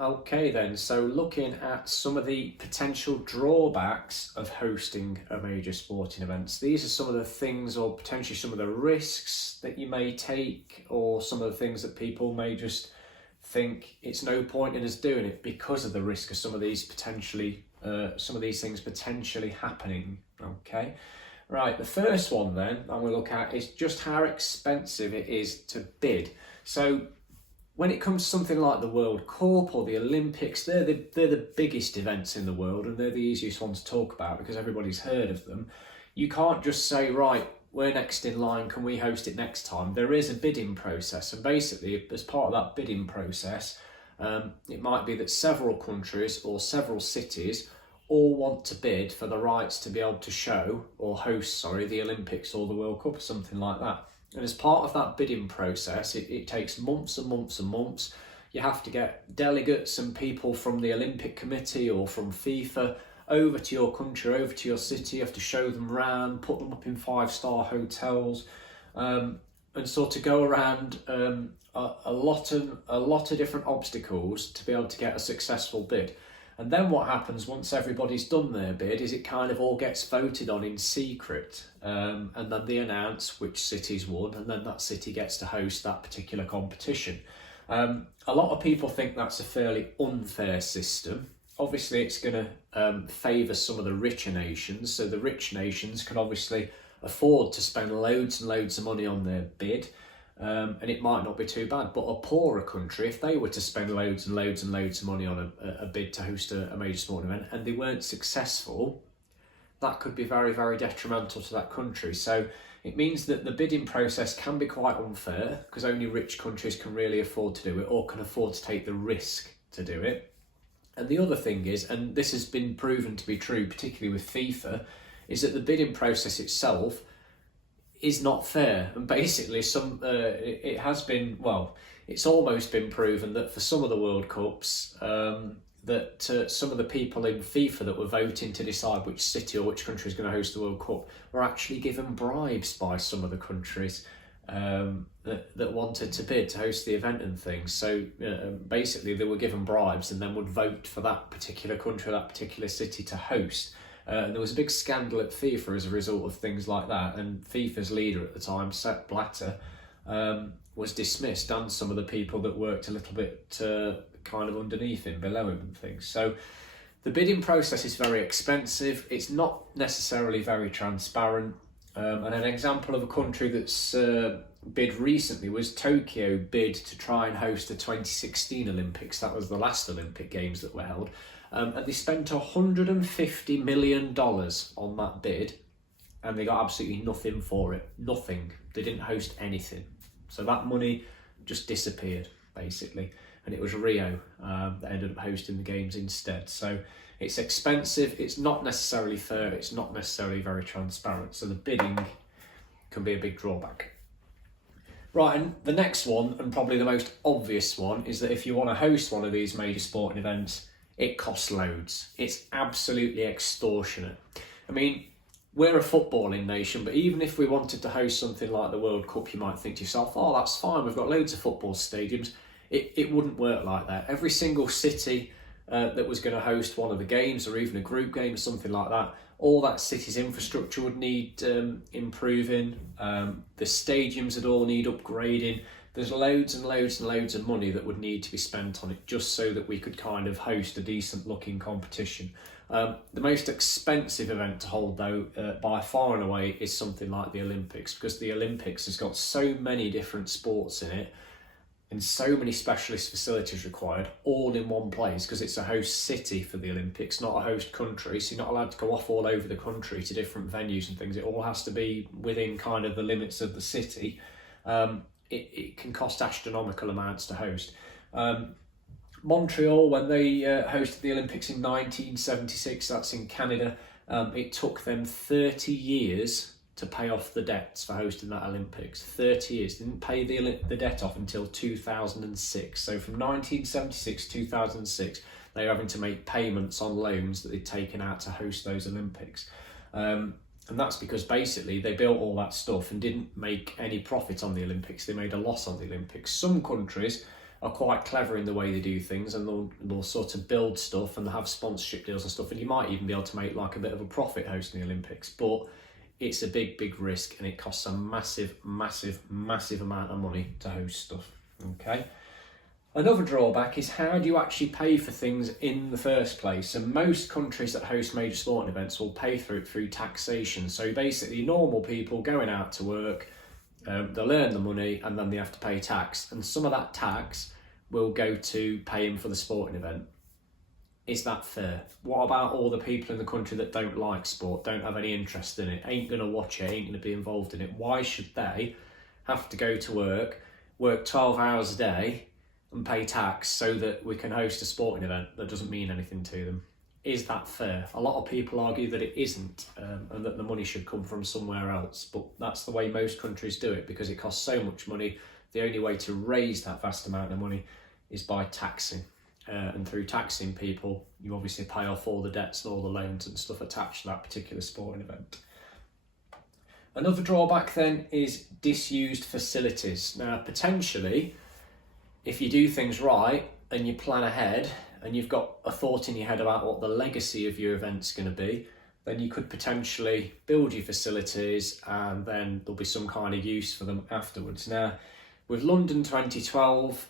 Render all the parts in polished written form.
Okay then, so looking at some of the potential drawbacks of hosting a major sporting events. These are some of the things or potentially some of the risks that you may take, or some of the things that people may just think it's no point in us doing it because of the risk of some of these things potentially happening. Okay. Right, the first one then I'm going to look at is just how expensive it is to bid. So when it comes to something like the World Cup or the Olympics, they're the biggest events in the world, and they're the easiest ones to talk about because everybody's heard of them. You can't just say, right, we're next in line, can we host it next time? There is a bidding process, and basically as part of that bidding process, it might be that several countries or several cities all want to bid for the rights to be able to show or host, the Olympics or the World Cup or something like that. And as part of that bidding process, it takes months and months and months. You have to get delegates and people from the Olympic Committee or from FIFA over to your country, over to your city. You have to show them around, put them up in 5-star hotels, and sort of go around a lot of different obstacles to be able to get a successful bid. And then what happens once everybody's done their bid is it kind of all gets voted on in secret, and then they announce which city's won, and then that city gets to host that particular competition. A lot of people think that's a fairly unfair system. Obviously it's going to favour some of the richer nations, so the rich nations can obviously afford to spend loads and loads of money on their bid. And it might not be too bad, but a poorer country, if they were to spend loads and loads and loads of money on a bid to host a major sporting event and they weren't successful, that could be very, very detrimental to that country. So it means that the bidding process can be quite unfair because only rich countries can really afford to do it or can afford to take the risk to do it. And the other thing is, and this has been proven to be true, particularly with FIFA, is that the bidding process itself is not fair. And basically it has been, well, it's almost been proven that for some of the World Cups, that some of the people in FIFA that were voting to decide which city or which country is going to host the World Cup were actually given bribes by some of the countries that wanted to bid to host the event and things. So basically they were given bribes and then would vote for that particular country or that particular city to host. There was a big scandal at FIFA as a result of things like that, and FIFA's leader at the time, Sepp Blatter, was dismissed, and some of the people that worked a little bit kind of underneath him, below him and things. So the bidding process is very expensive. It's not necessarily very transparent. And an example of a country that's bid recently was Tokyo bid to try and host the 2016 Olympics. That was the last Olympic Games that were held. And they spent $150 million on that bid, and they got absolutely nothing for it. Nothing. They didn't host anything. So that money just disappeared, basically. And it was Rio that ended up hosting the games instead. So it's expensive, it's not necessarily fair, it's not necessarily very transparent. So the bidding can be a big drawback. Right, and the next one, and probably the most obvious one, is that if you want to host one of these major sporting events, it costs loads. It's absolutely extortionate. I mean, we're a footballing nation, but even if we wanted to host something like the World Cup, you might think to yourself, oh, that's fine, we've got loads of football stadiums. It wouldn't work like that. Every single city that was going to host one of the games, or even a group game or something like that, all that city's infrastructure would need improving. The stadiums would all need upgrading. There's loads and loads and loads of money that would need to be spent on it just so that we could kind of host a decent looking competition. The most expensive event to hold, though, by far and away, is something like the Olympics, because the Olympics has got so many different sports in it and so many specialist facilities required, all in one place, because it's a host city for the Olympics, not a host country. So you're not allowed to go off all over the country to different venues and things. It all has to be within kind of the limits of the city. It can cost astronomical amounts to host. Montreal, when they hosted the Olympics in 1976, that's in Canada, it took them 30 years to pay off the debts for hosting that Olympics. 30 years. They didn't pay the debt off until 2006. So from 1976 to 2006, they were having to make payments on loans that they'd taken out to host those Olympics. And that's because basically they built all that stuff and didn't make any profit on the Olympics. They made a loss on the Olympics. Some countries are quite clever in the way they do things, and they'll sort of build stuff and they'll have sponsorship deals and stuff, and you might even be able to make like a bit of a profit hosting the Olympics. But it's a big risk, and it costs a massive amount of money to host stuff. Okay. Another drawback is, how do you actually pay for things in the first place? And most countries that host major sporting events will pay for it through taxation. So basically, normal people going out to work, they'll earn the money and then they have to pay tax. And some of that tax will go to paying for the sporting event. Is that fair? What about all the people in the country that don't like sport, don't have any interest in it, ain't going to watch it, ain't going to be involved in it? Why should they have to go to work 12 hours a day and pay tax so that we can host a sporting event that doesn't mean anything to them? Is that fair? A lot of people argue that it isn't, and that the money should come from somewhere else, but that's the way most countries do it, because it costs so much money. The only way to raise that vast amount of money is by taxing, and through taxing people, you obviously pay off all the debts and all the loans and stuff attached to that particular sporting event. Another drawback then is disused facilities. Now, potentially, if you do things right and you plan ahead and you've got a thought in your head about what the legacy of your event's going to be, then you could potentially build your facilities and then there'll be some kind of use for them afterwards. Now, with London 2012,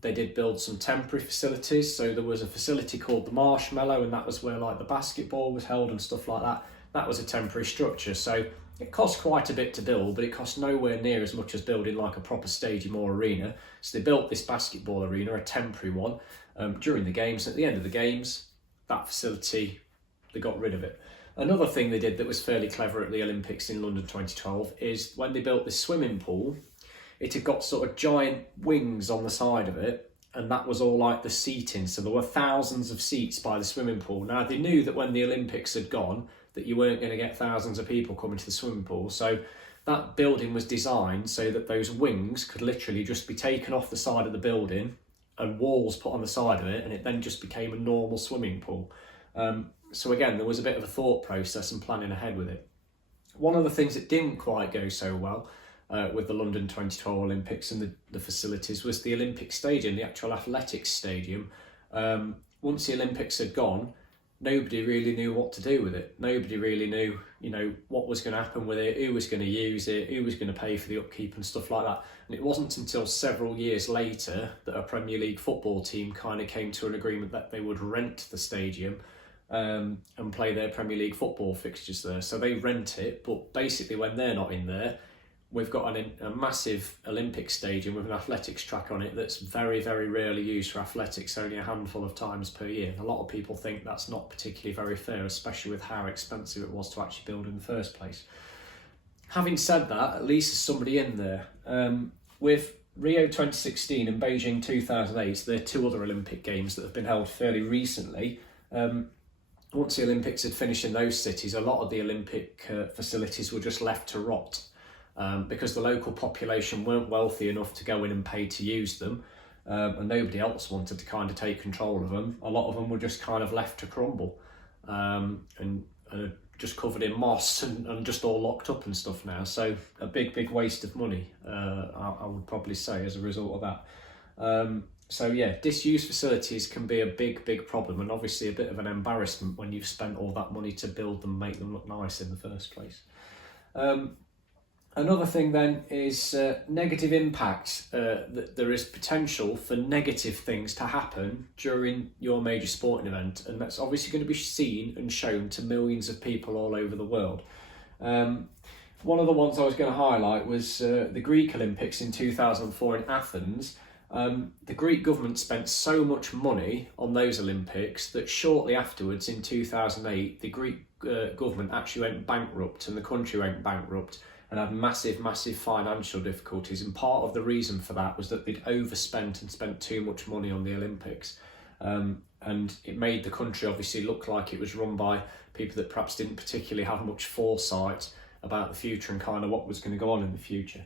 they did build some temporary facilities. So there was a facility called the Marshmallow, and that was where like the basketball was held and stuff like that. That was a temporary structure. So it cost quite a bit to build, but it cost nowhere near as much as building like a proper stadium or arena. So they built this basketball arena, a temporary one, during the games. At the end of the games, that facility, they got rid of it. Another thing they did that was fairly clever at the Olympics in London 2012 is when they built this swimming pool, it had got sort of giant wings on the side of it, and that was all like the seating. So there were thousands of seats by the swimming pool. Now, they knew that when the Olympics had gone, that you weren't going to get thousands of people coming to the swimming pool. So that building was designed so that those wings could literally just be taken off the side of the building and walls put on the side of it, and it then just became a normal swimming pool. So again, there was a bit of a thought process and planning ahead with it. One of the things that didn't quite go so well with the London 2012 Olympics and the facilities was the Olympic Stadium, the actual athletics stadium. Once the Olympics had gone, nobody really knew what to do with it. Nobody really knew, what was going to happen with it, who was going to use it, who was going to pay for the upkeep and stuff like that. And it wasn't until several years later that a Premier League football team kind of came to an agreement that they would rent the stadium and play their Premier League football fixtures there. So they rent it, but basically when they're not in there, we've got a massive Olympic stadium with an athletics track on it that's very rarely used for athletics, only a handful of times per year. A lot of people think that's not particularly very fair, especially with how expensive it was to actually build in the first place. Having said that, at least there's somebody in there. With Rio 2016 and Beijing 2008, there are two other Olympic Games that have been held fairly recently. Once the Olympics had finished in those cities, a lot of the Olympic facilities were just left to rot. Because the local population weren't wealthy enough to go in and pay to use them, and nobody else wanted to kind of take control of them. A lot of them were just kind of left to crumble, and just covered in moss and just all locked up and stuff now. So a big waste of money, I would probably say, as a result of that. So yeah, disused facilities can be a big problem, and obviously a bit of an embarrassment when you've spent all that money to build them, make them look nice in the first place. Another thing then is negative impact. That there is potential for negative things to happen during your major sporting event, and that's obviously going to be seen and shown to millions of people all over the world. One of the ones I was going to highlight was the Greek Olympics in 2004 in Athens. The Greek government spent so much money on those Olympics that shortly afterwards, in 2008, the Greek government actually went bankrupt, and the country went bankrupt and had massive financial difficulties. And part of the reason for that was that they'd overspent and spent too much money on the Olympics. And it made the country obviously look like it was run by people that perhaps didn't particularly have much foresight about the future and kind of what was going to go on in the future.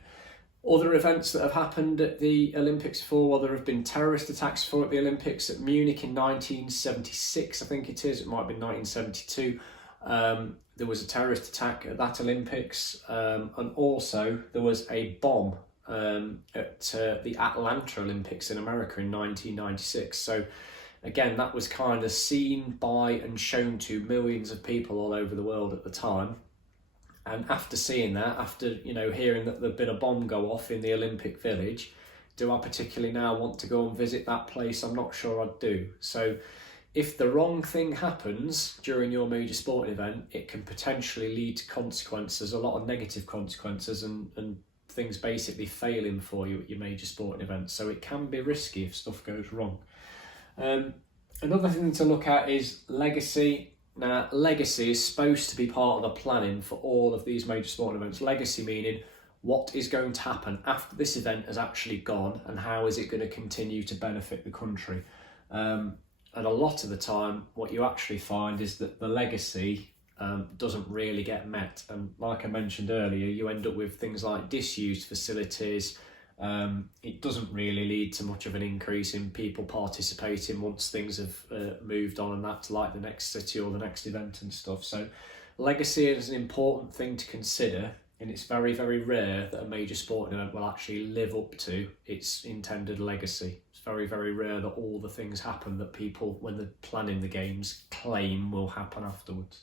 Other events that have happened at the Olympics before, well, there have been terrorist attacks before at the Olympics. At Munich in 1976, I think it is, it might have been 1972, there was a terrorist attack at that Olympics, and also there was a bomb at the Atlanta Olympics in America in 1996. So again, that was kind of seen by and shown to millions of people all over the world at the time. And after seeing that, after hearing that there'd been a bomb go off in the Olympic Village, do I particularly now want to go and visit that place? I'm not sure I'd do. So if the wrong thing happens during your major sporting event, it can potentially lead to consequences, a lot of negative consequences, and things basically failing for you at your major sporting event. So it can be risky if stuff goes wrong. Another thing to look at is legacy. Now, legacy is supposed to be part of the planning for all of these major sporting events. Legacy meaning what is going to happen after this event has actually gone, and how is it going to continue to benefit the country. And a lot of the time, what you actually find is that the legacy doesn't really get met. And like I mentioned earlier, you end up with things like disused facilities. It doesn't really lead to much of an increase in people participating once things have moved on, and that's like the next city or the next event and stuff. So legacy is an important thing to consider, and it's very, very rare that a major sporting event will actually live up to its intended legacy. It's very, very rare that all the things happen that people, when they're planning the games, claim will happen afterwards.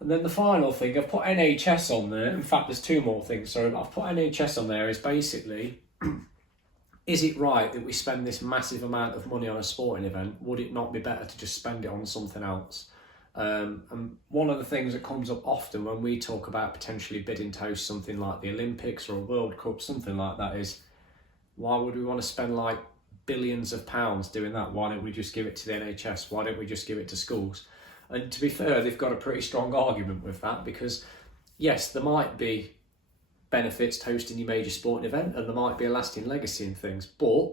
And then the final thing, I've put NHS on there. In fact, there's two more things, sorry, but I've put NHS on there is basically, is it right that we spend this massive amount of money on a sporting event? Would it not be better to just spend it on something else? And one of the things that comes up often when we talk about potentially bidding to host something like the Olympics or a World Cup, something like that, is why would we want to spend like billions of pounds doing that? Why don't we just give it to the NHS? Why don't we just give it to schools? And to be fair, they've got a pretty strong argument with that, because yes, there might be benefits to hosting your major sporting event, and there might be a lasting legacy in things, but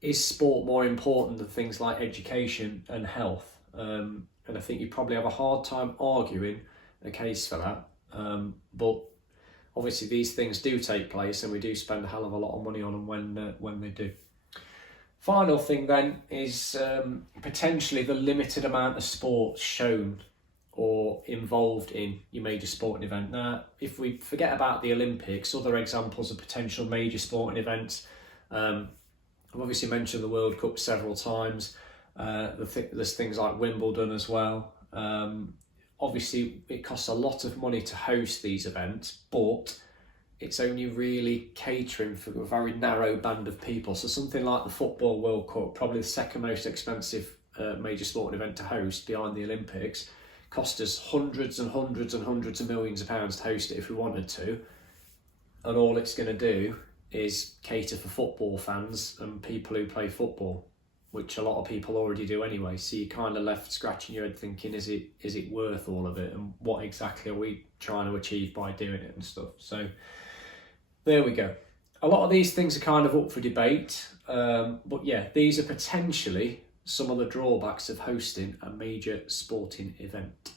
is sport more important than things like education and health? And I think you probably have a hard time arguing a case for that. But obviously these things do take place, and we do spend a hell of a lot of money on them when they do. Final thing then is potentially the limited amount of sports shown or involved in your major sporting event. Now, if we forget about the Olympics, other examples of potential major sporting events, I've obviously mentioned the World Cup several times. There's things like Wimbledon as well. Obviously, it costs a lot of money to host these events, but it's only really catering for a very narrow band of people. So something like the Football World Cup, probably the second most expensive major sporting event to host behind the Olympics, cost us hundreds and hundreds and hundreds of millions of pounds to host it if we wanted to. And all it's going to do is cater for football fans and people who play football, which a lot of people already do anyway. So you're kind of left scratching your head thinking, is it worth all of it? And what exactly are we trying to achieve by doing it and stuff? So there we go. A lot of these things are kind of up for debate. But yeah, these are potentially some of the drawbacks of hosting a major sporting event.